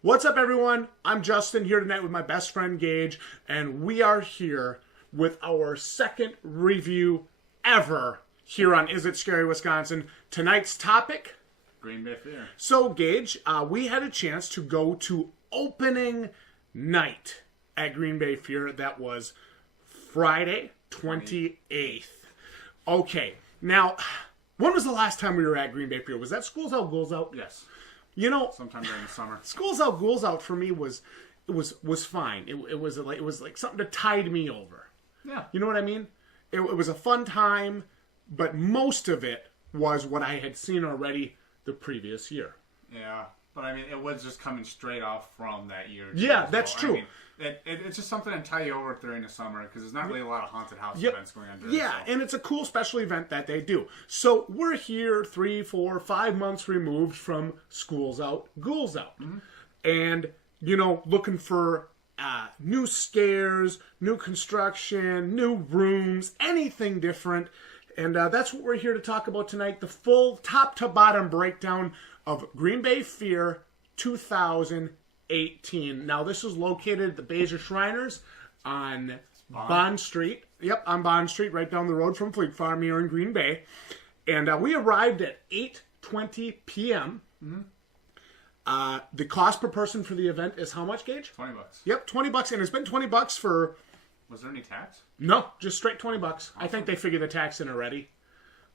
What's up, everyone? I'm Justin here tonight with my best friend Gage, and we are here with our second review ever here on Is It Scary, Wisconsin. Tonight's topic: Green Bay Fear. So, Gage, we had a chance to go to opening night at Green Bay Fear. That was Friday, 28th. Okay, now, when was the last time we were at Green Bay Fear? Was that Schools Out, Ghouls Out? Yes. You know, Sometime during the summer. Schools Out, Ghouls Out for me was fine. It was like something to tide me over. Yeah. You know what I mean? It was a fun time, but most of it was what I had seen already the previous year. Yeah. But I mean, it was just coming straight off from that year. Yeah, that's true. I mean, it's just something to tie you over during the summer because there's not really a lot of haunted house events going on during the summer. And it's a cool special event that they do. So we're here 3, 4, 5 months removed from Schools Out, Ghouls Out. Mm-hmm. And, you know, looking for new scares, new construction, new rooms, anything different. And that's what we're here to talk about tonight. The full top-to-bottom breakdown of Green Bay Fear 2018. Now, this is located at the Bezier Shriners on Bond Street. Yep, on Bond Street, right down the road from Fleet Farm here in Green Bay. And we arrived at 8:20 p.m. Mm-hmm. The cost per person for the event is how much, Gage? $20. Yep, $20. And it's been $20 for... Was there any tax? No, just straight $20. Awesome. I think they figured the tax in already.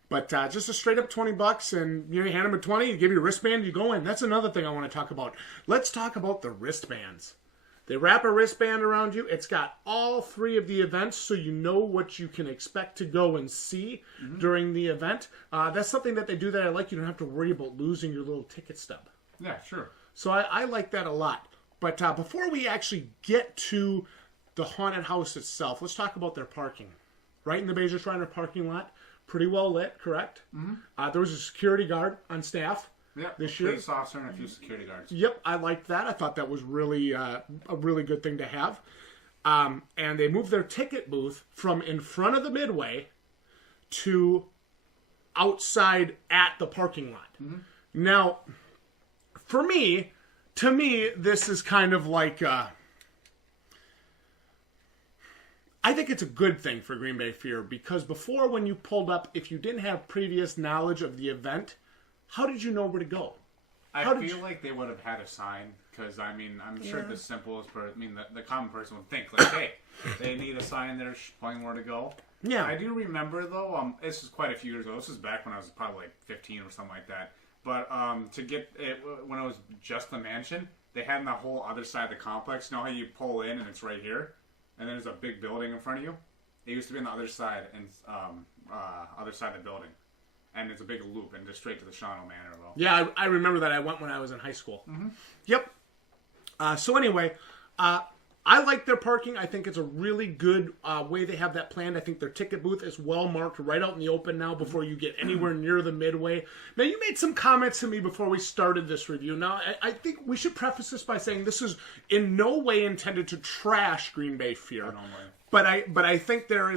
But just a straight up $20, and you hand them a 20, you give you a wristband, you go in. That's another thing I want to talk about. Let's talk about the wristbands. They wrap a wristband around you. It's got all 3 of the events, so you know what you can expect to go and see during the event. That's something that they do that I like. You don't have to worry about losing your little ticket stub. Yeah, sure. So I like that a lot. But before we actually get to the haunted house itself, let's talk about their parking. Right in the Bezier Shriner parking lot. Pretty well lit, correct? Mm-hmm. There was a security guard on staff this year. Police officer and a few security guards. Yep, I liked that. I thought that was really a really good thing to have. And they moved their ticket booth from in front of the Midway to outside at the parking lot. Mm-hmm. Now, to me, this is kind of like... I think it's a good thing for Green Bay Fear because before, when you pulled up, if you didn't have previous knowledge of the event, how did you know where to go? I feel like they would have had a sign because, I mean, I'm sure the simplest person, I mean, the common person would think, like, hey, they need a sign there showing where to go. Yeah. I do remember, though, this was quite a few years ago. This was back when I was probably like 15 or something like that. But to get it, when it was just the mansion, they had on the whole other side of the complex. You know how you pull in and it's right here? And there's a big building in front of you. It used to be on the other side and other side of the building, and it's a big loop and just straight to the Shana Manor, though. Yeah, I remember that. I went when I was in high school. Mm-hmm. Yep. So anyway, I like their parking. I think it's a really good way they have that planned. I think their ticket booth is well marked right out in the open now before you get anywhere near the Midway. Now, you made some comments to me before we started this review. Now, I think we should preface this by saying this is in no way intended to trash Green Bay Fear. But I think there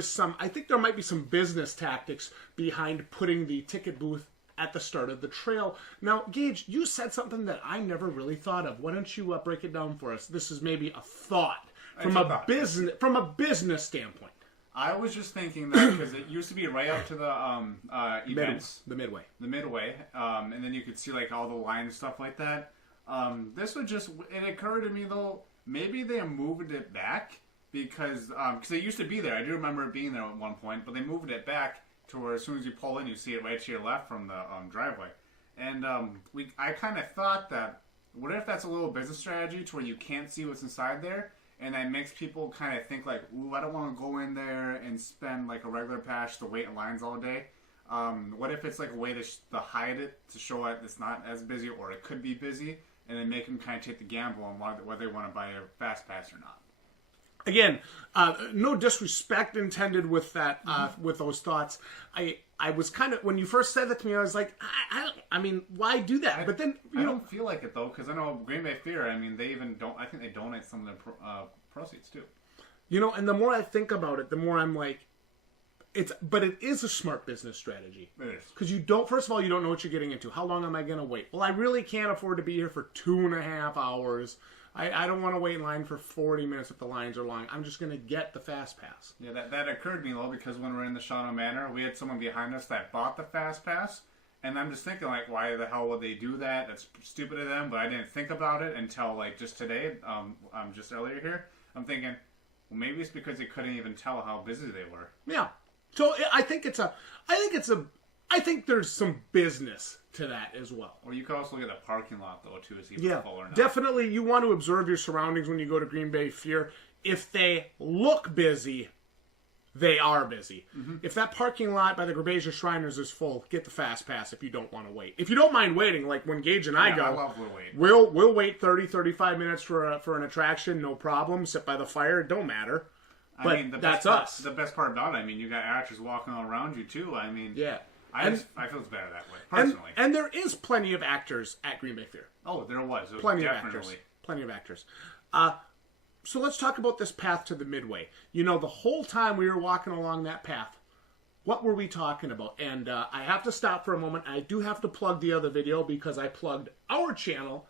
might be some business tactics behind putting the ticket booth at the start of the trail. Now, Gage, you said something that I never really thought of. Why don't you break it down for us? This is maybe a thought from a business standpoint. I was just thinking that because it used to be right up to the events, the Midway, and then you could see like all the lines and stuff like that. This would just it occurred to me though maybe they moved it back because it used to be there. I do remember it being there at one point, but they moved it back to where as soon as you pull in, you see it right to your left from the driveway. And I kind of thought that, what if that's a little business strategy to where you can't see what's inside there, and that makes people kind of think like, ooh, I don't want to go in there and spend like a regular pass to wait in lines all day. What if it's like a way to hide it, to show that it's not as busy, or it could be busy, and then make them kind of take the gamble on whether they want to buy a fast pass or not. Again, no disrespect intended with that, with those thoughts. I was kind of, when you first said that to me, I was like, I mean, why do that? But then, I don't feel like it though, because I know Green Bay Fear, I mean, I think they donate some of their proceeds too. You know, and the more I think about it, the more I'm like, But it is a smart business strategy. It is. Because you don't, first of all, you don't know what you're getting into. How long am I going to wait? Well, I really can't afford to be here for 2.5 hours. I don't want to wait in line for 40 minutes if the lines are long. I'm just going to get the Fast Pass. Yeah, that occurred to me, though, because when we were in the Shana Manor, we had someone behind us that bought the Fast Pass. And I'm just thinking, like, why the hell would they do that? That's stupid of them. But I didn't think about it until, like, just today, just earlier here. I'm thinking, well, maybe it's because they couldn't even tell how busy they were. Yeah. So I think there's some business to that as well. Or you could also look at the parking lot, though, too, to see if Yeah, it's full or not. definitely you want to observe your surroundings when you go to Green Bay Fear. If they look busy, they are busy. Mm-hmm. If that parking lot by the Grabasia Shriners is full, get the Fast Pass if you don't want to wait. If you don't mind waiting, like when Gage and I go, I love waiting. We'll wait 30, 35 minutes for an attraction, no problem. Sit by the fire, it don't matter. But I mean, that's us. The best part about it, I mean, you got actors walking all around you, too. I mean, yeah. I feel it's better that way, personally. And there is plenty of actors at Green Bay Fair. Oh, there was. Plenty of actors. So let's talk about this path to the Midway. You know, the whole time we were walking along that path, what were we talking about? And I have to stop for a moment. I do have to plug the other video because I plugged our channel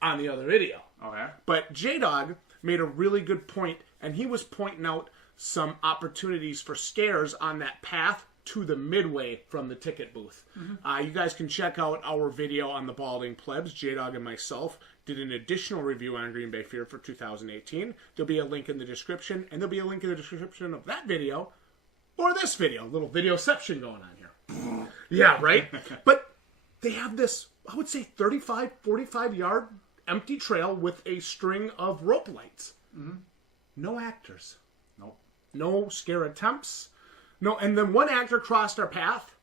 on the other video. Okay. But J-Dog made a really good point, and he was pointing out some opportunities for scares on that path to the Midway from the ticket booth. Mm-hmm. You guys can check out our video on the Balding Plebs. J-Dog and myself did an additional review on Green Bay Fear for 2018. There'll be a link in the description, and there'll be a link in the description of that video or this video. A little videoception going on here. Yeah, right? But they have this, I would say, 35, 45-yard empty trail with a string of rope lights. Mm-hmm. No actors. Nope. No scare attempts. No, and then one actor crossed our path,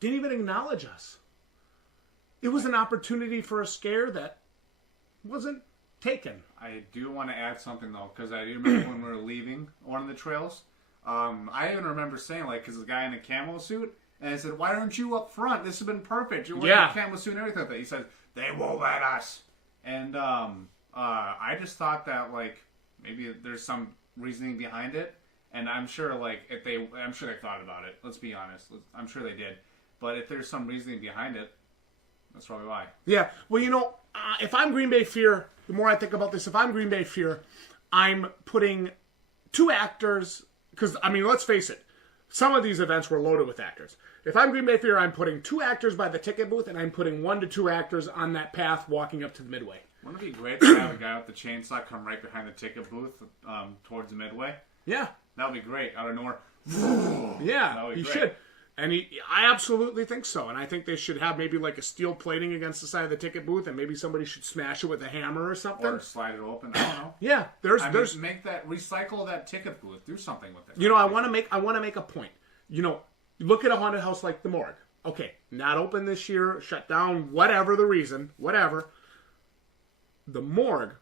didn't even acknowledge us. It was an opportunity for a scare that wasn't taken. I do want to add something, though, because I do remember when we were leaving one of the trails, I even remember saying, like, because the guy in a camo suit, and I said, why aren't you up front? This has been perfect. You're wearing a camo suit and everything like that. He said, they won't let us. And I just thought that, like, maybe there's some reasoning behind it. And I'm sure, like, I'm sure they thought about it. Let's be honest. I'm sure they did. But if there's some reasoning behind it, that's probably why. Yeah. Well, you know, if I'm Green Bay Fear, the more I think about this, if I'm Green Bay Fear, I'm putting 2 actors, because, I mean, let's face it, some of these events were loaded with actors. If I'm Green Bay Fear, I'm putting 2 actors by the ticket booth, and I'm putting 1 to 2 actors on that path walking up to the Midway. Wouldn't it be great to have a guy with the chainsaw come right behind the ticket booth towards the Midway? Yeah. That would be great. Out of nowhere. Yeah, he should. And I absolutely think so. And I think they should have maybe like a steel plating against the side of the ticket booth, and maybe somebody should smash it with a hammer or something. Or slide it open. I don't know. Yeah, recycle that ticket booth. Do something with it. You know, I want to make a point. You know, look at a haunted house like the Morgue. Okay, not open this year, shut down, whatever the reason, whatever. The Morgue,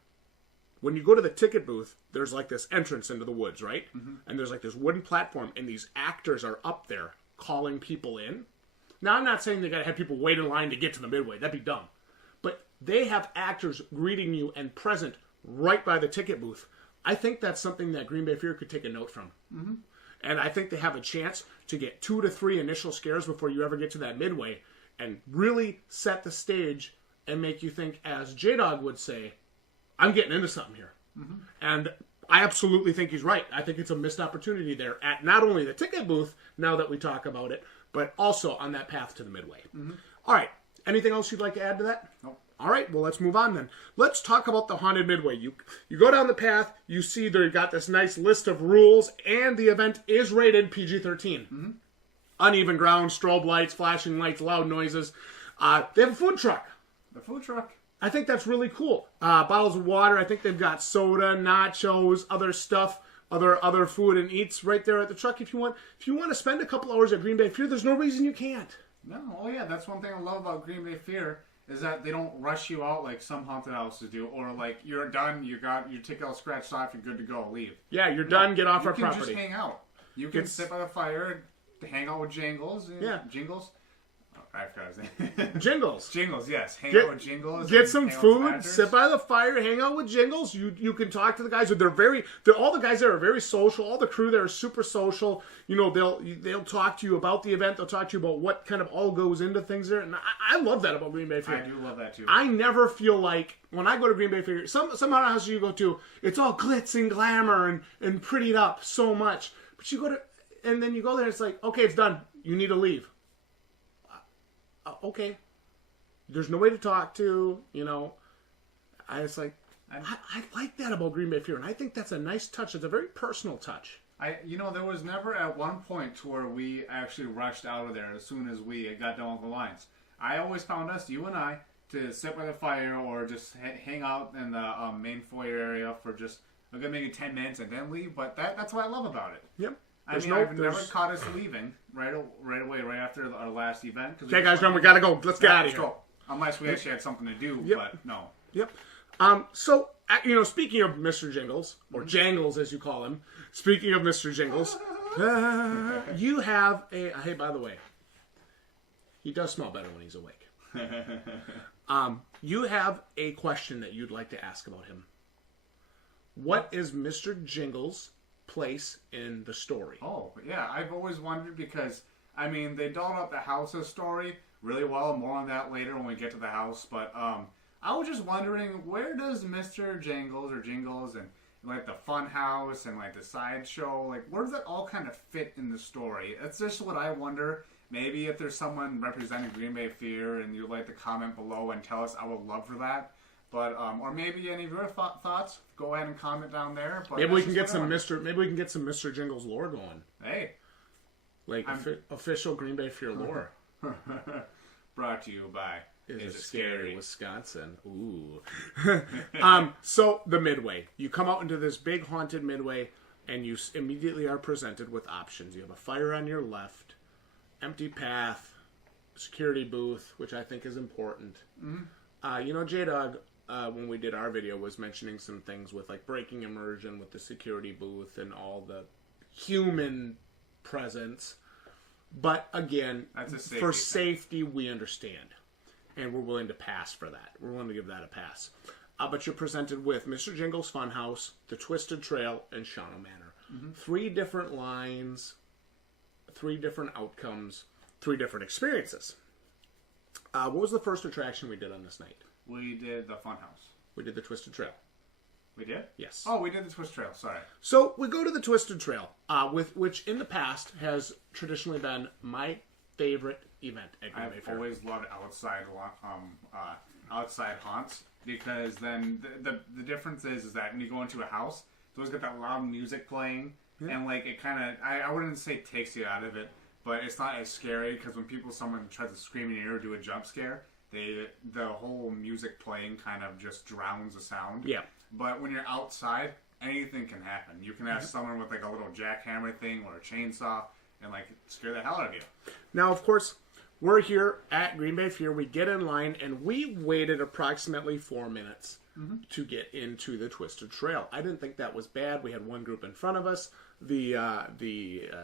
when you go to the ticket booth, there's like this entrance into the woods, right? Mm-hmm. And there's like this wooden platform, and these actors are up there calling people in. Now, I'm not saying they got to have people wait in line to get to the Midway. That'd be dumb. But they have actors greeting you and present right by the ticket booth. I think that's something that Green Bay Fear could take a note from. Mm-hmm. And I think they have a chance to get 2 to 3 initial scares before you ever get to that Midway and really set the stage and make you think, as J-Dog would say, I'm getting into something here. Mm-hmm. And I absolutely think he's right. I think it's a missed opportunity there at not only the ticket booth, now that we talk about it, but also on that path to the Midway. Mm-hmm. All right. Anything else you'd like to add to that? Nope. All right. Well, let's move on then. Let's talk about the Haunted Midway. You go down the path, you see they got this nice list of rules, and the event is rated PG-13. Mm-hmm. Uneven ground, strobe lights, flashing lights, loud noises. They have a food truck. The food truck. I think that's really cool. Bottles of water. I think they've got soda, nachos, other stuff, other food and eats right there at the truck. If you want to spend a couple hours at Green Bay Fear, there's no reason you can't. No. Oh yeah, that's one thing I love about Green Bay Fear is that they don't rush you out like some haunted houses do, or like you're done, you got your ticket all scratched off, you're good to go, leave. Yeah, you're done. Get off our property. You can just hang out. You can sit by the fire, hang out with Jingles. I forgot his name. Jingles. Jingles, yes. Hang out with Jingles. Get some food, sit by the fire, hang out with Jingles. You can talk to the guys. They're all the guys there are very social. All the crew there are super social. You know, they'll talk to you about the event. They'll talk to you about what kind of all goes into things there. And I love that about Green Bay Fair. I do love that too. I never feel like when I go to Green Bay Fair, some houses you go to, it's all glitz and glamour and prettied up so much. But you go to, and then you go there, and it's like, okay, it's done. You need to leave. Okay. There's no way to talk to, you know. I like that about Green Bay Fair, and I think that's a nice touch. It's a very personal touch. There was never at one point to where we actually rushed out of there as soon as we got done with the lines. I always found us, you and I, to sit by the fire or just hang out in the main foyer area for just a good maybe 10 minutes and then leave. But that's what I love about it. Yep. I've never caught us leaving right away, right after our last event. Okay, guys, we gotta go. Let's get out of here. Go. Unless we actually had something to do, but no. Yep. So, speaking of Mr. Jingles, or Jangles as you call him, speaking of Mr. Jingles, you have hey, by the way, he does smell better when he's awake. You have a question that you'd like to ask about him. What is Mr. Jingles' place in the story? Oh, yeah, I've always wondered because, they dolled up the house's story really well. More on that later when we get to the house. But I was just wondering, where does Mr. Jingles and like the fun house and like the sideshow, like where does that all kind of fit in the story? That's just what I wonder. Maybe if there's someone representing Green Bay Fair and you'd like to comment below and tell us, I would love for that. But or maybe any of your thoughts, go ahead and comment down there. But maybe we can get some Mr. Jingles lore going. Hey, like official Green Bay Fair lore. Brought to you by Is It Scary Wisconsin? Ooh. So the Midway, you come out into this big haunted Midway, and you immediately are presented with options. You have a fire on your left, empty path, security booth, which I think is important. Mm-hmm. J-Dog, when we did our video, was mentioning some things with like breaking immersion with the security booth and all the human presence. But again, for safety, we understand. And we're willing to pass for that. We're willing to give that a pass. But you're presented with Mr. Jingles' Funhouse, The Twisted Trail, and Shana Manor. Mm-hmm. 3 different lines, 3 different outcomes, 3 different experiences. What was the first attraction we did on this night? We did the Funhouse. We did the Twisted Trail. We did? Yes. Oh, we did the Twisted Trail. Sorry. So we go to the Twisted Trail, which in the past has traditionally been my favorite event at Green Bay Fair. I've always loved outside haunts because then the difference is that when you go into a house, it's always got that loud music playing, and like it kind of I wouldn't say takes you out of it, but it's not as scary because when someone tries to scream in your ear or do a jump scare, the whole music playing kind of just drowns the sound. Yeah. But when you're outside, anything can happen. You can have someone with like a little jackhammer thing or a chainsaw and like scare the hell out of you. Now, of course, we're here at Green Bay Fair. We get in line and we waited approximately 4 minutes to get into the Twisted Trail. I didn't think that was bad. We had one group in front of us. The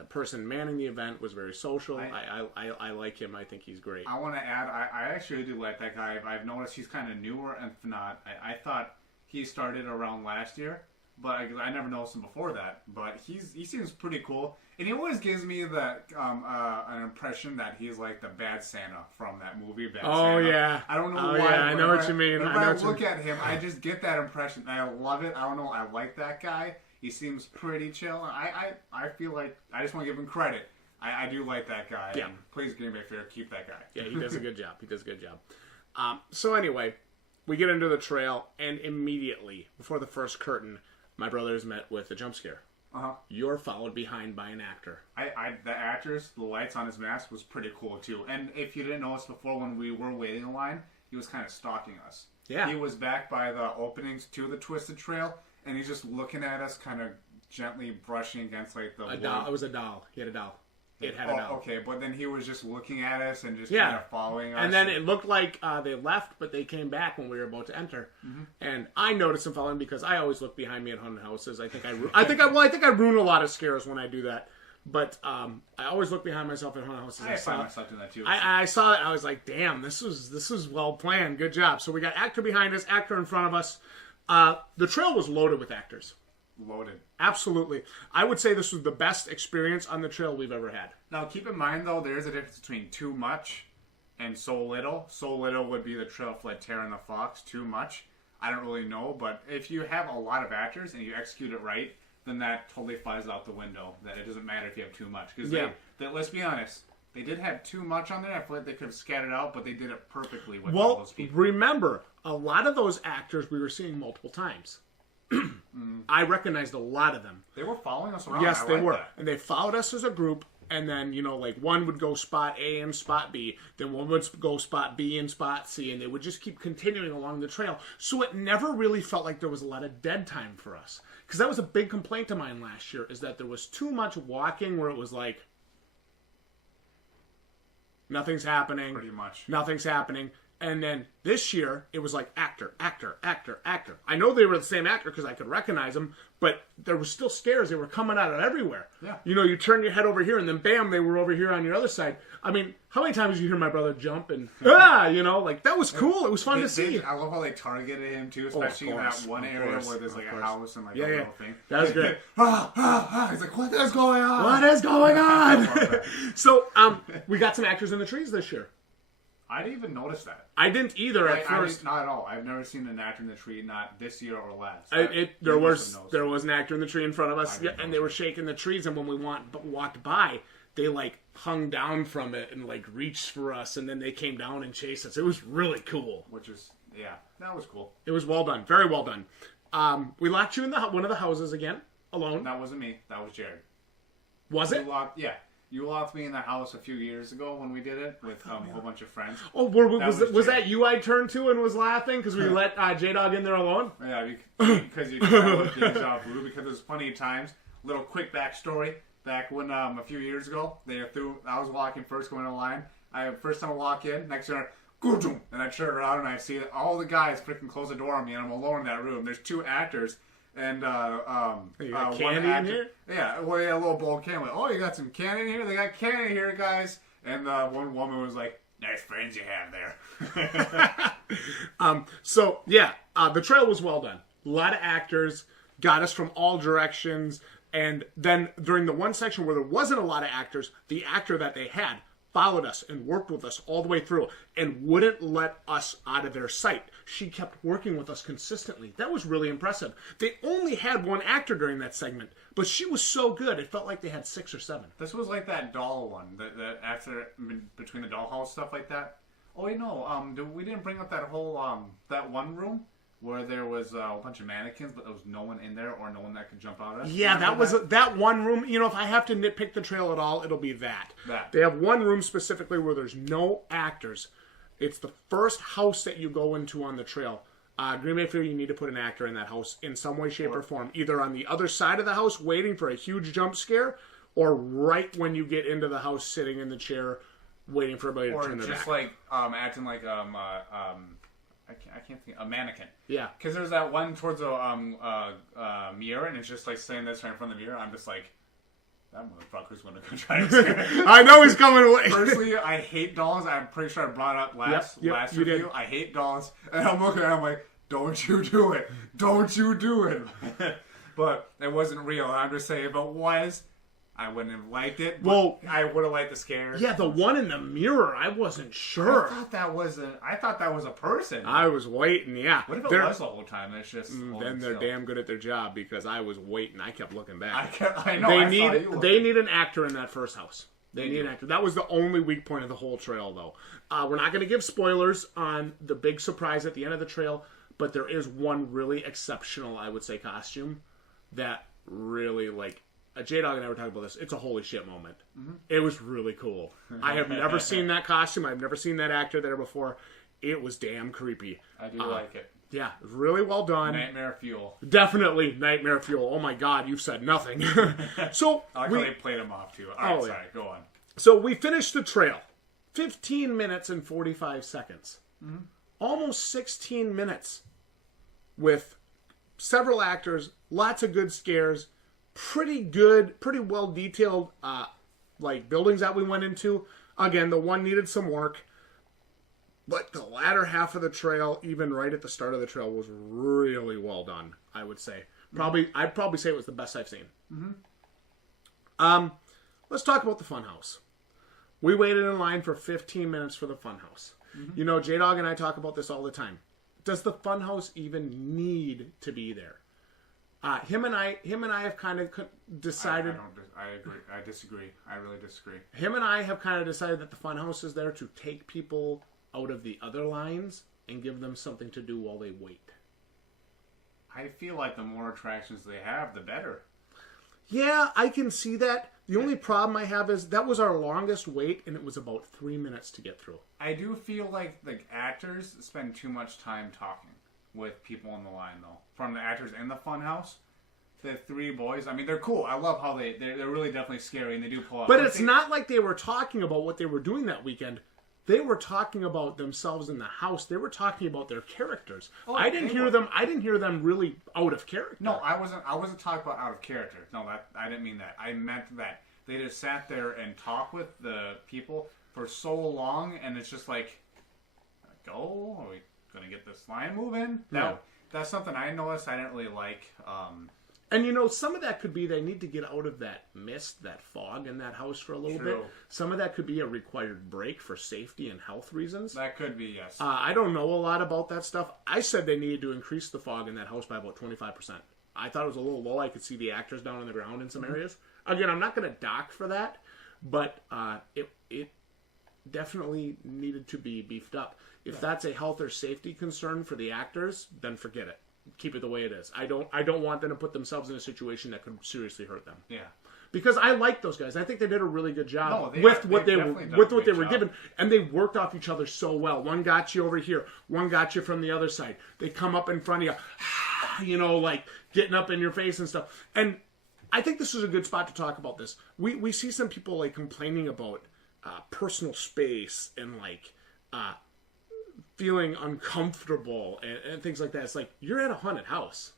person manning the event was very social. I like him. I think he's great. I want to add, I actually do like that guy. I've noticed he's kind of newer, and if not, I thought he started around last year, but I never noticed him before that. But he seems pretty cool, and he always gives me that an impression that he's like the bad Santa from that movie. Bad Santa. Yeah. I don't know why. Yeah, I know what you mean. Whenever I look at him, I just get that impression. I love it. I don't know. I like that guy. He seems pretty chill. I feel like I just want to give him credit. I do like that guy. Yeah. And please, Green Bay Fair, keep that guy. Yeah, he does a good job. So anyway, we get into the trail, and immediately, before the first curtain, my brother is met with a jump scare. Uh-huh. You're followed behind by an actor. The actors, the lights on his mask was pretty cool, too. And if you didn't notice before, when we were waiting in line, he was kind of stalking us. Yeah. He was back by the openings to the Twisted Trail, and he's just looking at us, kind of gently brushing against, like, the doll. It was a doll. He had a doll. It had a doll. Okay, but then he was just looking at us and just kind of following us. And then it looked like they left, but they came back when we were about to enter. Mm-hmm. And I noticed him following because I always look behind me at haunted houses. I think I ruin a lot of scares when I do that. But I always look behind myself at haunted houses. I find myself doing that too. I saw it. I was like, damn, this was well planned. Good job. So we got actor behind us, actor in front of us. The trail was loaded with actors. Loaded. Absolutely. I would say this was the best experience on the trail we've ever had. Now, keep in mind, though, there is a difference between too much and so little. So little would be the trail for like Tara and the Fox. Too much, I don't really know. But if you have a lot of actors and you execute it right, then that totally flies out the window. That it doesn't matter if you have too much. Because let's be honest, they did have too much on there. I feel like they could have scattered out, but they did it perfectly with all those people. Remember, a lot of those actors we were seeing multiple times. I recognized a lot of them. They were following us around. Yes, they were. That. And they followed us as a group. And then, like one would go spot A and spot B. Then one would go spot B and spot C. And they would just keep continuing along the trail. So it never really felt like there was a lot of dead time for us. Because that was a big complaint of mine last year, is that there was too much walking where it was like, nothing's happening. Pretty much. Nothing's happening. And then this year, it was like actor, actor, actor, actor. I know they were the same actor because I could recognize them, but there were still scares. They were coming out of everywhere. Yeah. You turn your head over here, and then bam, they were over here on your other side. I mean, how many times did you hear my brother jump and, that was cool. It was fun to see. I love how they targeted him, too, especially in that one area where there's like a house and like a little thing. That was great. He's like, what is going on? What is going on? So, we got some actors in the trees this year. I didn't even notice that. I didn't either at first. Not at all. I've never seen an actor in the tree, not this year or last. There was an actor in the tree in front of us, and they were shaking the trees, and when we walked by, they like hung down from it and like reached for us, and then they came down and chased us. It was really cool. That was cool. It was well done. Very well done. We locked you in one of the houses again, alone. That wasn't me. That was Jared. Was it? You locked me in the house a few years ago when we did it with a whole bunch of friends. Oh, was that you I turned to and was laughing because we let J-Dog in there alone? Yeah, because you got deja vu, because there's plenty of times. Little quick backstory. Back when a few years ago, I was walking first, going in line. First time I walk in, next to her, and I turn around and I see that all the guys freaking close the door on me, and I'm alone in that room. There's two actors. And you got candy in here? Yeah, well, a little bowl of candy. Like, oh, you got some candy in here? They got candy here, guys. And one woman was like, nice friends you have there. The trail was well done. A lot of actors got us from all directions. And then during the one section where there wasn't a lot of actors, the actor that they had followed us and worked with us all the way through and wouldn't let us out of their sight. She kept working with us consistently. That was really impressive. They only had one actor during that segment, but she was so good, it felt like they had 6 or 7. This was like that doll one, the after between the dollhouse stuff like that. Oh, wait, no, we didn't bring up that whole, that one room where there was a bunch of mannequins, but there was no one in there or no one that could jump out of. Yeah, that one room. If I have to nitpick the trail at all, it'll be that. They have one room specifically where there's no actors. It's the first house that you go into on the trail. Green Bay Fair, you need to put an actor in that house in some way, shape, or form. Either on the other side of the house waiting for a huge jump scare, or right when you get into the house sitting in the chair waiting for everybody to turn their back. Or just like acting like I can't think, a mannequin. Yeah. Because there's that one towards a mirror, and it's just like saying this right in front of the mirror. I'm just like, that motherfucker's going to go try to scare. I know he's coming away. Personally, I hate dolls. I'm pretty sure I brought up last review. Did. I hate dolls. And I'm looking at it, I'm like, don't you do it. Don't you do it. But it wasn't real. I'm just saying, if it was, I wouldn't have liked it. Well, I would have liked the scare. Yeah, the one in the mirror, I wasn't sure. I thought that was a person. I was waiting, yeah. What if it was the whole time? It's just then they're damn good at their job because I was waiting. I kept looking back. I know. They need an actor in that first house. They need an actor. That was the only weak point of the whole trail, though. We're not going to give spoilers on the big surprise at the end of the trail, but there is one really exceptional, I would say, costume that really J-Dog and I were talking about this. It's a holy shit moment. Mm-hmm. It was really cool. I have never seen that costume. I've never seen that actor there before. It was damn creepy. I do like it. Yeah, really well done. Nightmare fuel. Definitely nightmare fuel. Oh my God, you've said nothing. So I like how they played him off too. All right, sorry, go on. So we finished the trail. 15 minutes and 45 seconds. Mm-hmm. Almost 16 minutes with several actors, lots of good scares, pretty good, pretty well detailed, like buildings that we went into. Again, the one needed some work, but the latter half of the trail, even right at the start of the trail, was really well done. I would say I'd probably say it was the best I've seen. Let's talk about the funhouse. We waited in line for 15 minutes for the funhouse. You know, J-Dog and I talk about this all the time. Does the funhouse even need to be there? Him and I have kind of decided. I agree. I disagree. I really disagree. Him and I have kind of decided that the funhouse is there to take people out of the other lines and give them something to do while they wait. I feel like the more attractions they have, the better. Yeah, I can see that. The only problem I have is that was our longest wait, and it was about 3 minutes to get through. I do feel like actors spend too much time talking with people on the line, though. From the actors in the funhouse, the three boys. I mean, they're cool. I love how they're really definitely scary, and they do pull up. But it's not like they were talking about what they were doing that weekend. They were talking about themselves in the house. They were talking about their characters. Oh, I didn't hear them really out of character. No, I wasn't talking about out of character. No, I didn't mean that. I meant that they just sat there and talked with the people for so long, and it's just like, go. Are we gonna get this line moving? Yeah. That's something I noticed. I didn't really like. And you know, some of that could be they need to get out of that mist, that fog in that house for a little bit. Some of that could be a required break for safety and health reasons. That could be, yes. I don't know a lot about that stuff. I said they needed to increase the fog in that house by about 25%. I thought it was a little low. I could see the actors down on the ground in some areas. Again, I'm not going to dock for that, but it definitely needed to be beefed up. If that's a health or safety concern for the actors, then forget it. Keep it the way it is. I don't want them to put themselves in a situation that could seriously hurt them. Yeah. Because I like those guys. I think they did a really good job with what they were given, and they worked off each other so well. One got you over here, one got you from the other side. They come up in front of you, you know, like getting up in your face and stuff. And I think this is a good spot to talk about this. We see some people like complaining about personal space and like feeling uncomfortable and things like that. It's like, you're at a haunted house.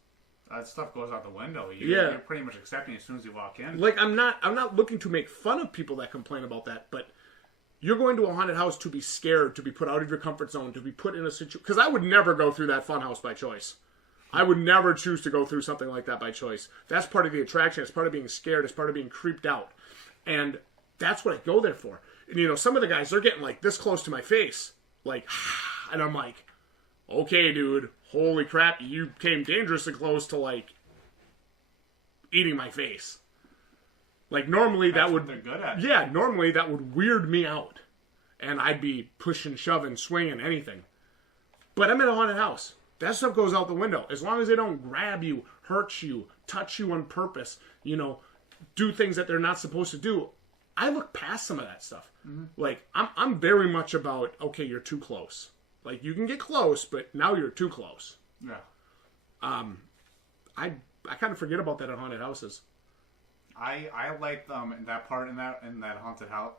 That stuff goes out the window. You're pretty much accepting as soon as you walk in. Like, I'm not looking to make fun of people that complain about that, but you're going to a haunted house to be scared, to be put out of your comfort zone, to be put in a situation. Because I would never go through that fun house by choice. I would never choose to go through something like that by choice. That's part of the attraction. It's part of being scared. It's part of being creeped out. And that's what I go there for. And, you know, some of the guys, they're getting like this close to my face. Like, and I'm like, okay, dude, holy crap, you came dangerously close to, like, eating my face. Like, normally That's that would... what they're good at. Yeah, normally that would weird me out. And I'd be pushing, shoving, swinging, anything. But I'm in a haunted house. That stuff goes out the window. As long as they don't grab you, hurt you, touch you on purpose, you know, do things that they're not supposed to do, I look past some of that stuff. Mm-hmm. Like, I'm very much about, okay, you're too close. Like, you can get close, but now you're too close. Yeah. I kind of forget about that at haunted houses. I like in that part in that haunted house.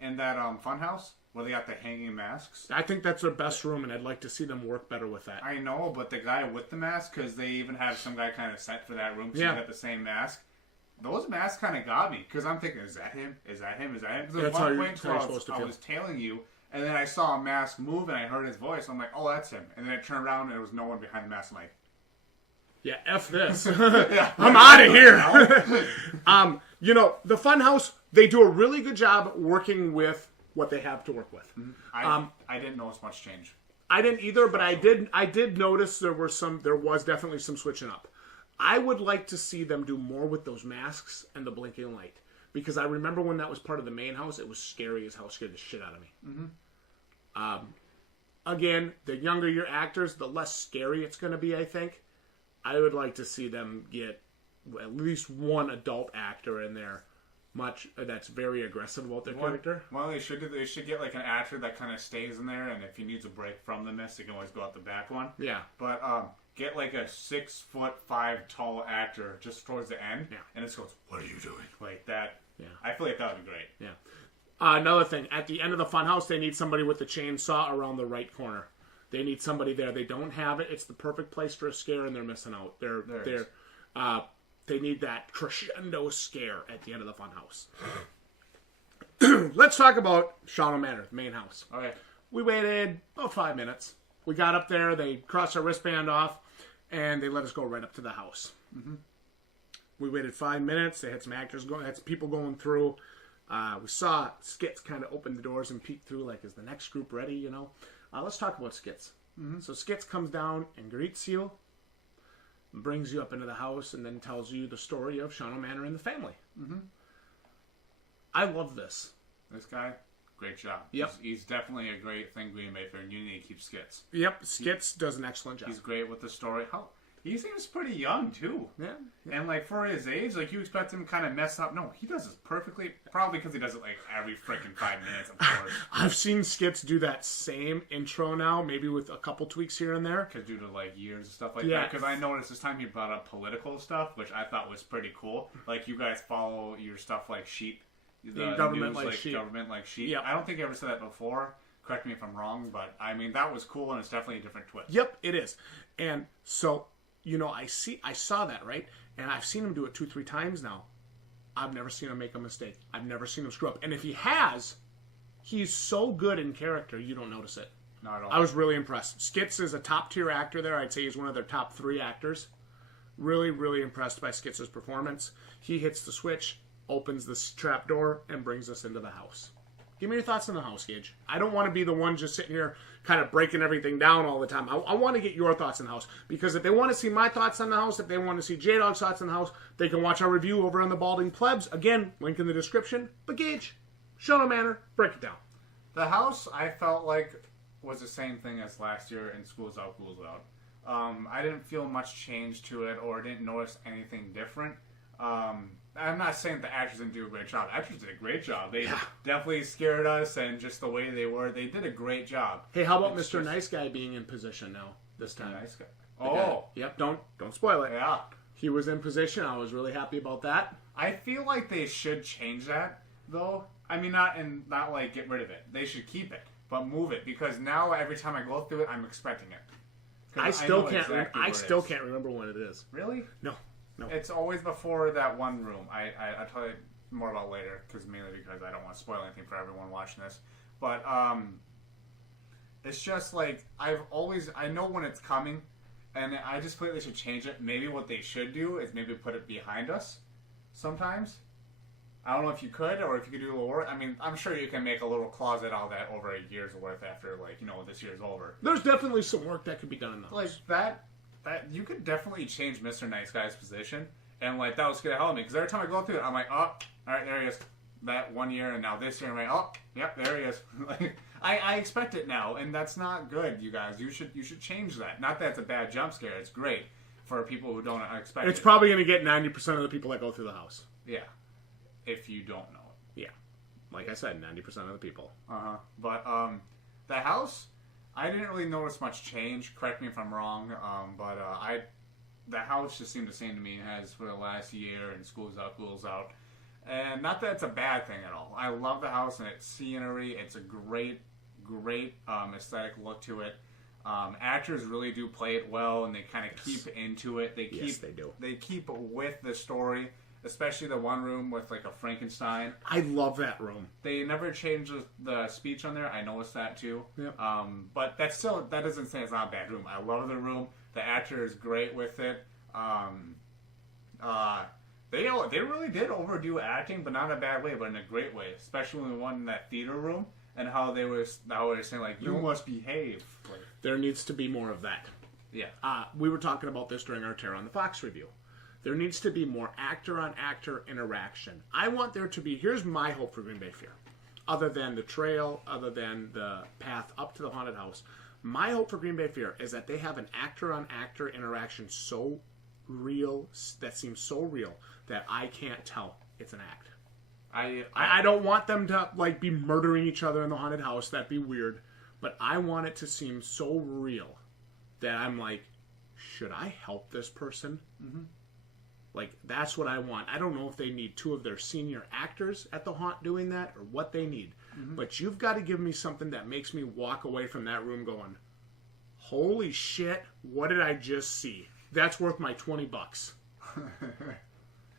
In that fun house where they got the hanging masks. I think that's their best room, and I'd like to see them work better with that. I know, but the guy with the mask, because they even have some guy kind of set for that room, because he got the same mask. Those masks kind of got me, because I'm thinking, is that him? Is that him? Is that him? Because that's one how point where I was tailing you, and then I saw a mask move, and I heard his voice. I'm like, oh, that's him. And then I turned around, and there was no one behind the mask. I'm like, yeah, F this. I'm out of here. You know, the Funhouse, they do a really good job working with what they have to work with. Mm-hmm. I didn't notice much change. I didn't either, but I did notice there was definitely some switching up. I would like to see them do more with those masks and the blinking light. Because I remember when that was part of the main house, it was scary as hell. Scared the shit out of me. Mm-hmm. Again, the younger your actors, the less scary it's going to be, I think. I would like to see them get at least one adult actor in there that's very aggressive about their character. Well, they should get like an actor that kind of stays in there, and if he needs a break from the mist, he can always go out the back one. Yeah. But get like a 6'5" tall actor just towards the end, and it just goes, "What are you doing?" Like that. Yeah. I feel like that would be great. Yeah. Another thing, at the end of the funhouse, they need somebody with the chainsaw around the right corner. They need somebody there. They don't have it. It's the perfect place for a scare, and they're missing out. They need that crescendo scare at the end of the funhouse. Let's talk about Shana Manor, the main house. Okay. We waited about 5 minutes. We got up there, they crossed our wristband off, and they let us go right up to the house. Mm-hmm. We waited 5 minutes. They had some actors going, had some people going through. We saw Skits kind of open the doors and peek through, like, is the next group ready, you know? Let's talk about Skits. Mm-hmm. So Skits comes down and greets you, brings you up into the house, and then tells you the story of Shana Manor and the family. Mm-hmm. I love this. This guy, great job. Yep. He's definitely a great thing Green Bay fan. You need to keep Skits. Yep, Skits does an excellent job. He's great with the story. He seems pretty young, too. Yeah. And, like, for his age, like, you expect him to kind of mess up. No, he does this perfectly. Probably because he does it, like, every freaking 5 minutes, of course. I've seen Skits do that same intro now, maybe with a couple tweaks here and there. Because due to, like, years and stuff like that. Because I noticed this time he brought up political stuff, which I thought was pretty cool. Like, you guys follow your stuff like sheep. The government news, like sheep. Government like sheep. Yep. I don't think I ever said that before. Correct me if I'm wrong, but, I mean, that was cool, and it's definitely a different twist. Yep, it is. And so... You know, I saw that, right? And I've seen him do it 2-3 times now. I've never seen him make a mistake. I've never seen him screw up. And if he has, he's so good in character, you don't notice it. Not at all. I was really impressed. Skits is a top-tier actor there. I'd say he's one of their top 3 actors. Really, really impressed by Skits' performance. He hits the switch, opens this trap door, and brings us into the house. Give me your thoughts on the house, Gage. I don't want to be the one just sitting here kind of breaking everything down all the time. I want to get your thoughts on the house. Because if they want to see my thoughts on the house, if they want to see J-Dog's thoughts on the house, they can watch our review over on the Balding Plebs. Again, link in the description. But Gage, Shana Manor, break it down. The house, I felt like, was the same thing as last year in Schools Out, Ghouls Out. I didn't feel much change to it or didn't notice anything different. I'm not saying the actors didn't do a great job. Actors did a great job. They definitely scared us, and just the way they were, they did a great job. Hey, how about Mr. Nice Guy being in position now this time? Nice Guy. Oh, yep. Don't spoil it. Yeah, he was in position. I was really happy about that. I feel like they should change that, though. I mean, not like get rid of it. They should keep it, but move it, because now every time I go through it, I'm expecting it. I still can't remember when it is. Really? No. It's always before that one room. I'll tell you more about later, mainly because I don't want to spoil anything for everyone watching this. But it's just like I know when it's coming, and I just feel like they should change it. Maybe what they should do is maybe put it behind us sometimes. I don't know if you could, or if you could do a little work. I mean, I'm sure you can make a little closet out of that over a year's worth after, this year's over. There's definitely some work that could be done in those. Like that you could definitely change Mr. Nice Guy's position, and that was gonna help me, because every time I go through it, I'm like, oh, all right, there he is. That 1 year, and now this year, I'm like, oh, yep, there he is. I expect it now, and that's not good, you guys. You should change that. Not that it's a bad jump scare. It's great for people who don't expect it. It's probably going to get 90% of the people that go through the house. Yeah, if you don't know it. Yeah, like I said, 90% of the people. But the house, I didn't really notice much change. Correct me if I'm wrong. But the house just seemed the same to me. It has for the last year, and Schools Out, Ghouls Out. And not that it's a bad thing at all. I love the house and its scenery. It's a great aesthetic look to it. Actors really do play it well, and they kind of keep into it. They do. They keep with the story, especially the one room with like a Frankenstein. I love that room. They never change the speech on there. I noticed that too. Yep. But that doesn't say it's not a bad room. I love the room. The actor is great with it. They really did overdo acting, but not in a bad way, but in a great way. Especially when we went in that theater room, and how they were saying like, "You must behave." There needs to be more of that. Yeah. We were talking about this during our Terror on the Fox review. There needs to be more actor-on-actor interaction. I want there to be. Here's my hope for Green Bay Fear. Other than the trail, other than the path up to the haunted house, my hope for Green Bay Fear is that they have an actor-on-actor interaction so real, that seems so real, that I can't tell it's an act. I don't want them to like be murdering each other in the haunted house. That'd be weird. But I want it to seem so real that I'm like, should I help this person? Mm-hmm. Like, that's what I want. I don't know if they need 2 of their senior actors at the haunt doing that or what they need. Mm-hmm. But you've got to give me something that makes me walk away from that room going, holy shit, what did I just see? That's worth my $20.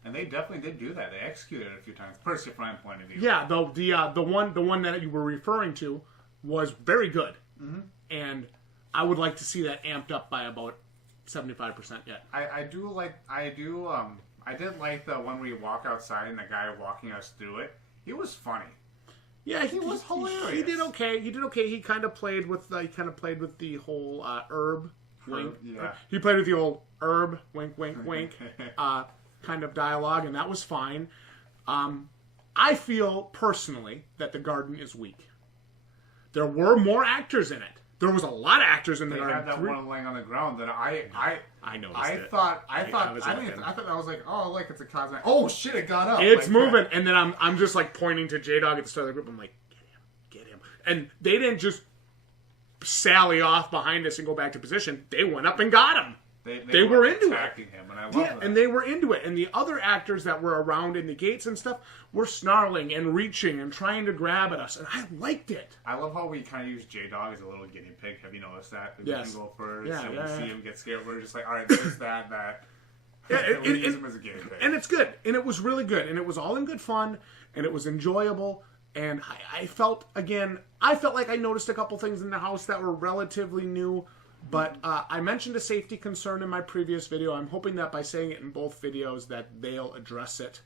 And they definitely did do that. They executed it a few times. Personally, from my point of view. Yeah, the one that you were referring to was very good, and I would like to see that amped up by about 75% yet. I did like the one where you walk outside and the guy walking us through it. He was funny. Yeah, he was hilarious. He did okay. He kind of played with the whole herb wink. Yeah. He played with the old herb wink wink wink kind of dialogue, and that was fine. I feel personally that the garden is weak. There were more actors in it. There was a lot of actors in the garden. They had that one laying on the ground that I noticed. I it. thought I that was like, oh, like it's a cosmic. Oh shit, it got up. It's like, moving, and then I'm just like pointing to J-Dog at the start of the group. I'm like, get him. And they didn't just sally off behind us and go back to position. They went up and got him. They were into attacking him, and I love that. And they were into it. And the other actors that were around in the gates and stuff were snarling and reaching and trying to grab at us, and I liked it. I love how we kind of use J-Dog as a little guinea pig. Have you noticed that? Yes. We can go first, Yeah, and yeah, we see yeah. him get scared. We're just like, all right, this is that. Yeah, we use him as a guinea pig. And it's good. And it was really good. And it was all in good fun, and it was enjoyable. And I felt like I noticed a couple things in the house that were relatively new. But I mentioned a safety concern in my previous video. I'm hoping that by saying it in both videos that they'll address it.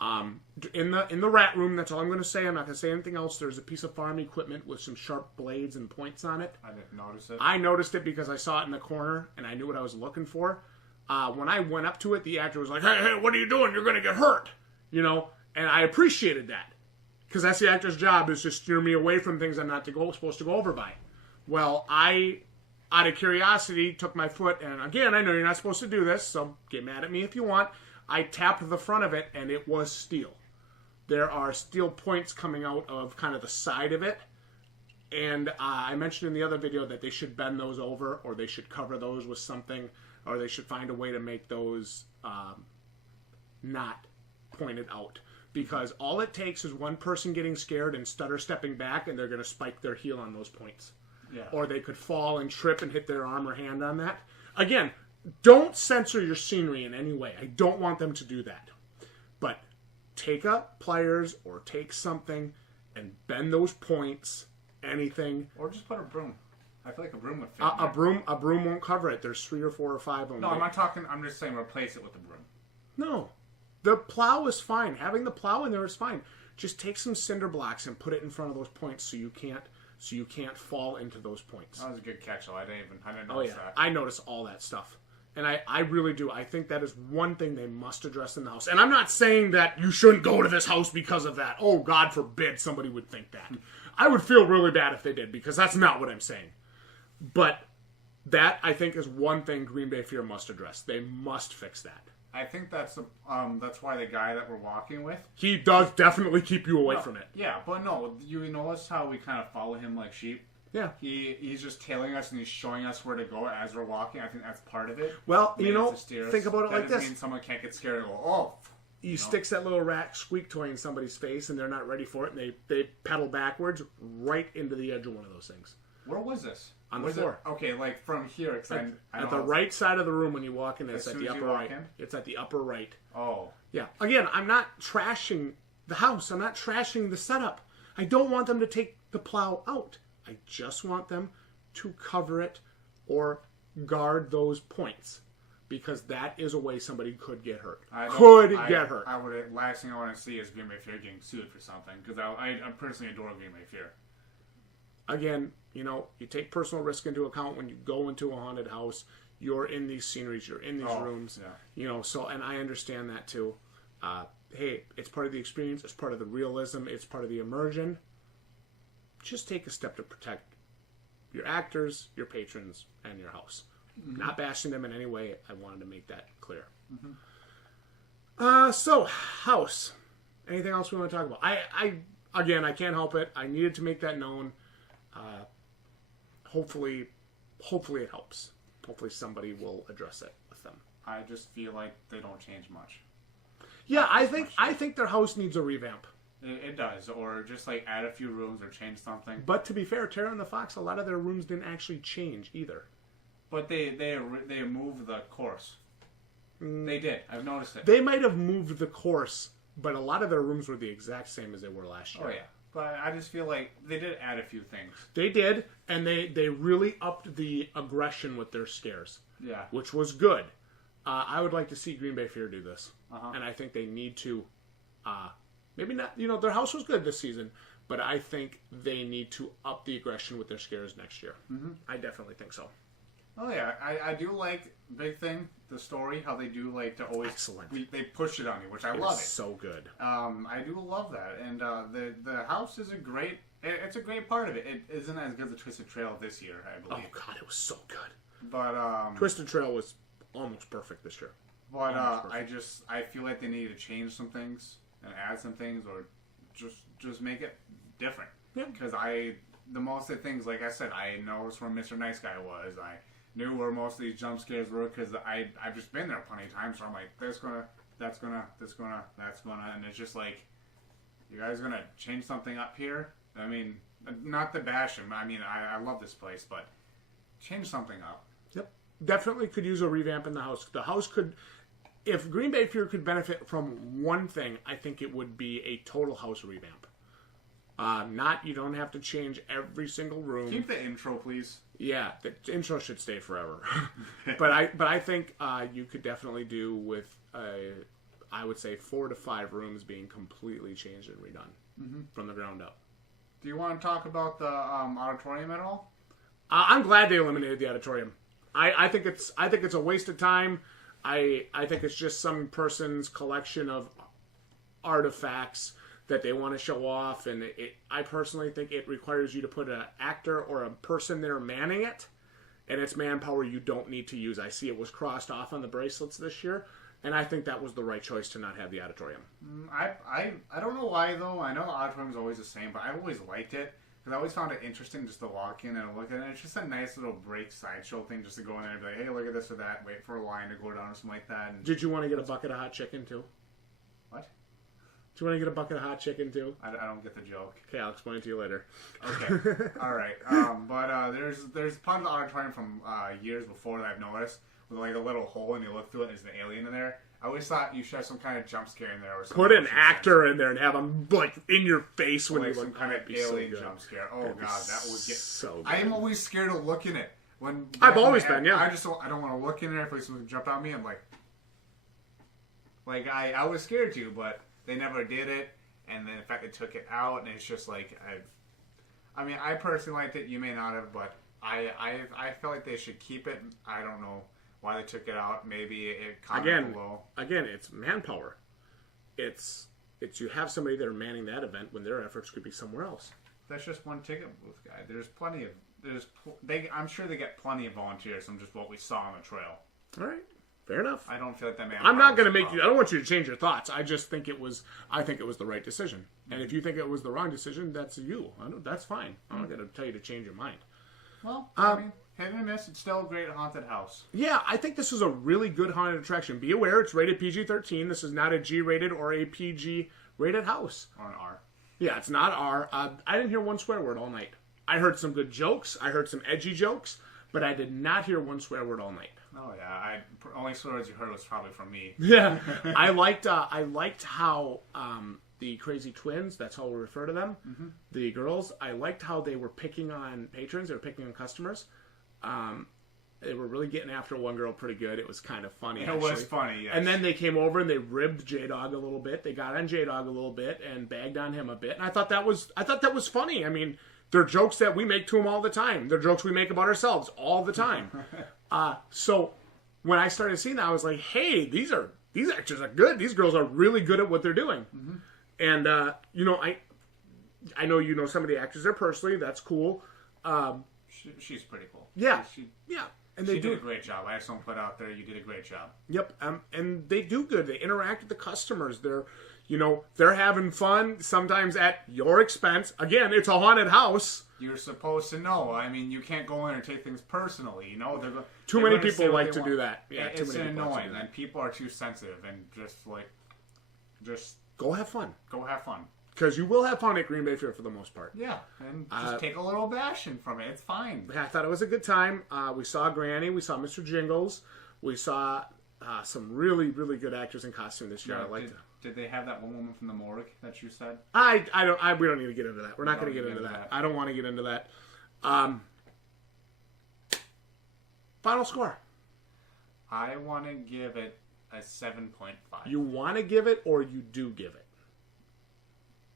In the rat room, that's all I'm going to say. I'm not going to say anything else. There's a piece of farm equipment with some sharp blades and points on it. I didn't notice it. I noticed it because I saw it in the corner, and I knew what I was looking for. When I went up to it, the actor was like, hey, what are you doing? You're going to get hurt. And I appreciated that. Because that's the actor's job, is to steer me away from things I'm not supposed to go over by. Well, I, out of curiosity, took my foot, and again, I know you're not supposed to do this, so get mad at me if you want. I tapped the front of it, and it was steel. There are steel points coming out of kind of the side of it, and I mentioned in the other video that they should bend those over, or they should cover those with something, or they should find a way to make those not pointed out. Because all it takes is one person getting scared and stutter stepping back, and they're going to spike their heel on those points. Yeah. Or they could fall and trip and hit their arm or hand on that. Again, don't censor your scenery in any way. I don't want them to do that. But take up pliers or take something and bend those points, anything. Or just put a broom. I feel like a broom would fit. A broom won't cover it. There's 3 or 4 or 5 of them. No, I'm not talking. I'm just saying replace it with a broom. No. The plow is fine. Having the plow in there is fine. Just take some cinder blocks and put it in front of those points so you can't fall into those points. That was a good catch, though. I didn't notice that. I notice all that stuff. And I really do. I think that is one thing they must address in the house. And I'm not saying that you shouldn't go to this house because of that. Oh, God forbid somebody would think that. I would feel really bad if they did, because that's not what I'm saying. But that, I think, is one thing Green Bay Fear must address. They must fix that. I think that's why the guy that we're walking with, he does definitely keep you away from it. Yeah, but no, you notice how we kind of follow him like sheep? Yeah. He's just tailing us and he's showing us where to go as we're walking. I think that's part of it. Well, think about it like this. That means someone can't get scared and go, oh. He sticks that little rat squeak toy in somebody's face and they're not ready for it, and they pedal backwards right into the edge of one of those things. Where was this? On the floor. Okay, like from here. At the right side of the room when you walk in, it's at the upper right. It's at the upper right. Oh. Yeah. Again, I'm not trashing the house. I'm not trashing the setup. I don't want them to take the plow out. I just want them to cover it or guard those points. Because that is a way somebody could get hurt. Get hurt. Last thing I want to see is Green Bay Fear getting sued for something. Because I personally adore Green Bay Fear. Again, you take personal risk into account when you go into a haunted house. You're in these sceneries. You're in these rooms. Yeah. So, and I understand that too. Hey, it's part of the experience. It's part of the realism. It's part of the immersion. Just take a step to protect your actors, your patrons, and your house. Mm-hmm. Not bashing them in any way. I wanted to make that clear. Mm-hmm. So, house. Anything else we want to talk about? I can't help it. I needed to make that known. Hopefully it helps. Hopefully somebody will address it with them. I just feel like they don't change much. Yeah, I think their house needs a revamp. It does, or just like add a few rooms or change something. But to be fair, Tara and the Fox, a lot of their rooms didn't actually change either. But they move the course. They did. I've noticed it. They might have moved the course, but a lot of their rooms were the exact same as they were last year. Oh, yeah. But I just feel like they did add a few things. They did, and they really upped the aggression with their scares. Yeah. Which was good. I would like to see Green Bay Fair do this. Uh-huh. And I think they need to, maybe not, their house was good this season, but I think they need to up the aggression with their scares next year. Mm-hmm. I definitely think so. Oh, yeah. I do like, big thing, the story, how they do like to always... Excellent. They push it on you, which I love it. So good. I do love that. And the house is a great... It's a great part of it. It isn't as good as the Twisted Trail this year, I believe. Oh, God, it was so good. But, Twisted Trail was almost perfect this year. But I feel like they need to change some things and add some things, or just make it different. Yeah. Because the most of the things, like I said, I noticed where Mr. Nice Guy was. I knew where most of these jump scares were because I've just been there plenty of times. So I'm like, that's gonna, and it's just like, you guys gonna change something up here? I mean, not to bash him. I mean, I love this place, but change something up. Yep. Definitely could use a revamp in the house. The house could, if Green Bay Fair could benefit from one thing, I think it would be a total house revamp. You don't have to change every single room. Keep the intro, please. Yeah, the intro should stay forever. but I think you could definitely do with, I would say, 4 to 5 rooms being completely changed and redone from the ground up. Do you want to talk about the auditorium at all? I'm glad they eliminated the auditorium. I think it's a waste of time. I think it's just some person's collection of artifacts that they want to show off, and I personally think it requires you to put an actor or a person there manning it, and it's manpower you don't need to use. I see it was crossed off on the bracelets this year, and I think that was the right choice to not have the auditorium. I don't know why, though. I know the auditorium is always the same, but I always liked it. Because I always found it interesting just to walk in and look at it. It's just a nice little break sideshow thing just to go in there and be like, hey, look at this or that, wait for a line to go down or something like that. And did you want to get a bucket of hot chicken, too? What? Do you want to get a bucket of hot chicken, too? I don't get the joke. Okay, I'll explain it to you later. Okay. All right. But there's part of the auditorium from years before that I've noticed with like a little hole and you look through it and there's an alien in there. I always thought you should have some kind of jump scare in there or something. Put an actor in there and have him like in your face when like you some look. kind of alien so jump scare. Oh god, that would get so good. I am always scared of looking at when I've always been, yeah. I don't want to look in there if something jump at me. I'm like I was scared too, but they never did it, and then in fact they took it out, and it's just like I mean I personally liked it. You may not have, but I felt like they should keep it. I don't know why they took it out. Maybe it commented below. Again, it's manpower. It's you have somebody there manning that event when their efforts could be somewhere else. That's just one ticket booth guy. There's plenty of I'm sure they get plenty of volunteers from just what we saw on the trail. All right, fair enough. I don't feel like that man. I'm not going to make you. I don't want you to change your thoughts. I just think it was. I think it was the right decision. Mm-hmm. And if you think it was the wrong decision, that's you. That's fine. I'm not going to tell you to change your mind. Well, I mean, hit and miss. It's still a great haunted house. Yeah, I think this is a really good haunted attraction. Be aware, it's rated PG-13. This is not a G-rated or a PG-rated house. Or an R. Yeah, it's not R. I didn't hear one swear word all night. I heard some good jokes. I heard some edgy jokes. But I did not hear one swear word all night. Oh, yeah. Only swear words you heard was probably from me. Yeah. I liked how... the crazy twins, that's how we refer to them, the girls, I liked how they were picking on patrons, they were picking on customers. They were really getting after one girl pretty good. It was kind of funny, It was funny, yes. And then they came over and they ribbed J-Dog a little bit. They got on J-Dog a little bit and bagged on him a bit. And I thought that was funny. I mean, they're jokes that we make to him all the time. They're jokes we make about ourselves all the time. So when I started seeing that, I was like, hey, these actors are good. These girls are really good at what they're doing. Mm-hmm. And, I know you know some of the actors there personally. That's cool. She's pretty cool. Yeah. Yeah. And she did a great job. I just want to put out there, you did a great job. Yep. And they do good. They interact with the customers. They're having fun, sometimes at your expense. Again, it's a haunted house. You're supposed to know. I mean, you can't go in and take things personally. Too many people like to do that. Yeah, it's annoying, and people are too sensitive, and just go have fun. Go have fun. Because you will have fun at Green Bay Fair for the most part. Yeah, and just take a little bashing from it. It's fine. I thought it was a good time. We saw Granny. We saw Mr. Jingles. We saw some really, really good actors in costume this year. Yeah, did they have that one woman from the morgue that you said? We don't need to get into that. We're not going to get into that. I don't want to get into that. Final score. I want to give it a 7.5. You want to give it, or you do give it?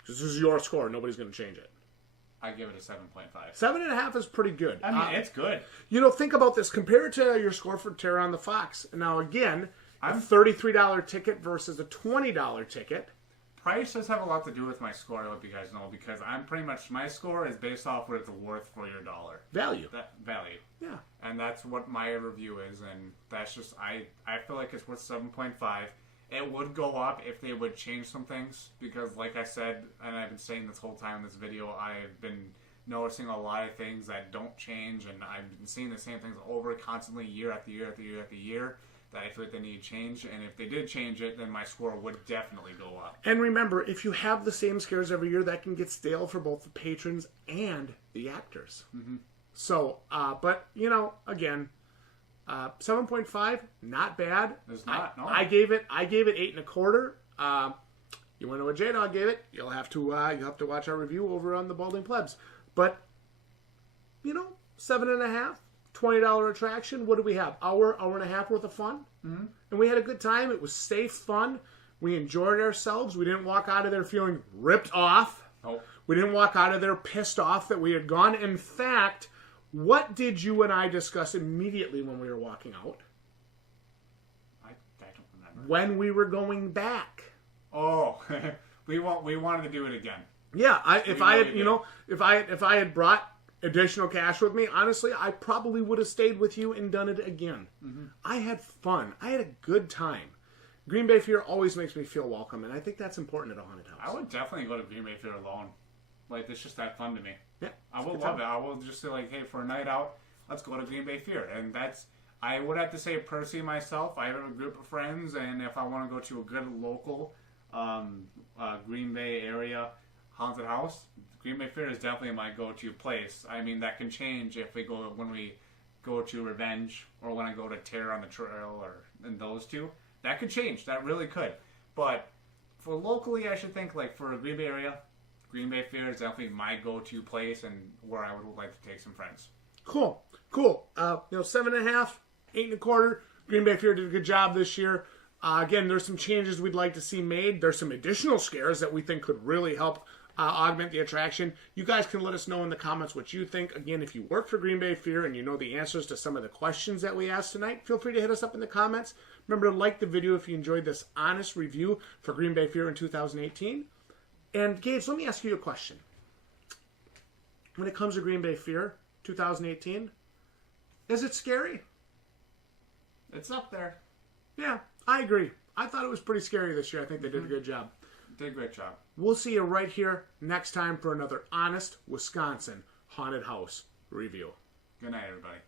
This is your score. Nobody's going to change it. I give it a 7.5. 7.5 is pretty good. I mean, it's good. Think about this. Compare it to your score for Terror on the Fox. Now, again, a $33 ticket versus a $20 ticket. Price does have a lot to do with my score, I hope you guys know, because I'm pretty much, my score is based off what it's worth for your dollar. Value. Value. Yeah. And that's what my review is, and that's just, I feel like it's worth 7.5. It would go up if they would change some things, because like I said, and I've been saying this whole time in this video, I've been noticing a lot of things that don't change, and I've been seeing the same things over constantly year after year after year after year, that I feel like they need to change, and if they did change it, then my score would definitely go up. And remember, if you have the same scares every year, that can get stale for both the patrons and the actors. Mm-hmm. So, but, again, 7.5, not bad. It's not, no. I gave it 8.25. You want to know what J-Dog gave it? You'll have to watch our review over on the Balding Plebs. But, 7.5. $20 attraction. What do we have? Hour and a half worth of fun. Mm-hmm. And we had a good time. It was safe fun. We enjoyed ourselves. We didn't walk out of there feeling ripped off. Nope. We didn't walk out of there pissed off that we had gone. In fact, what did you and I discuss immediately when we were walking out? I don't remember. When we were going back. Oh, we wanted to do it again. Yeah, if I had brought additional cash with me, honestly, I probably would have stayed with you and done it again. Mm-hmm. I had fun. I had a good time. Green Bay Fear always makes me feel welcome, and I think that's important at a haunted house. I would definitely go to Green Bay Fear alone. Like, it's just that fun to me. Yeah, I would love it. I will just say, like, hey, for a night out, let's go to Green Bay Fear. And I would have to say personally myself, I have a group of friends, and if I want to go to a good local Green Bay area haunted house, Green Bay Fair is definitely my go-to place. I mean, that can change when we go to Revenge, or when I go to Terror on the Trail, or in those two. That could change. That really could. But for locally, I should think, like, for a Green Bay area, Green Bay Fair is definitely my go-to place, and where I would like to take some friends. Cool. 7.5, 8.25. Green Bay Fair did a good job this year. Again, there's some changes we'd like to see made. There's some additional scares that we think could really help augment the attraction. You guys can let us know in the comments what you think. Again, if you work for Green Bay Fear and you know the answers to some of the questions that we asked tonight, feel free to hit us up in the comments. Remember to like the video if you enjoyed this honest review for Green Bay Fear in 2018. And Gage, let me ask you a question. When it comes to Green Bay Fear 2018, is it scary? It's up there. Yeah, I agree. I thought it was pretty scary this year. I think they did a good job. Did a great job. We'll see you right here next time for another honest Wisconsin haunted house review. Good night, everybody.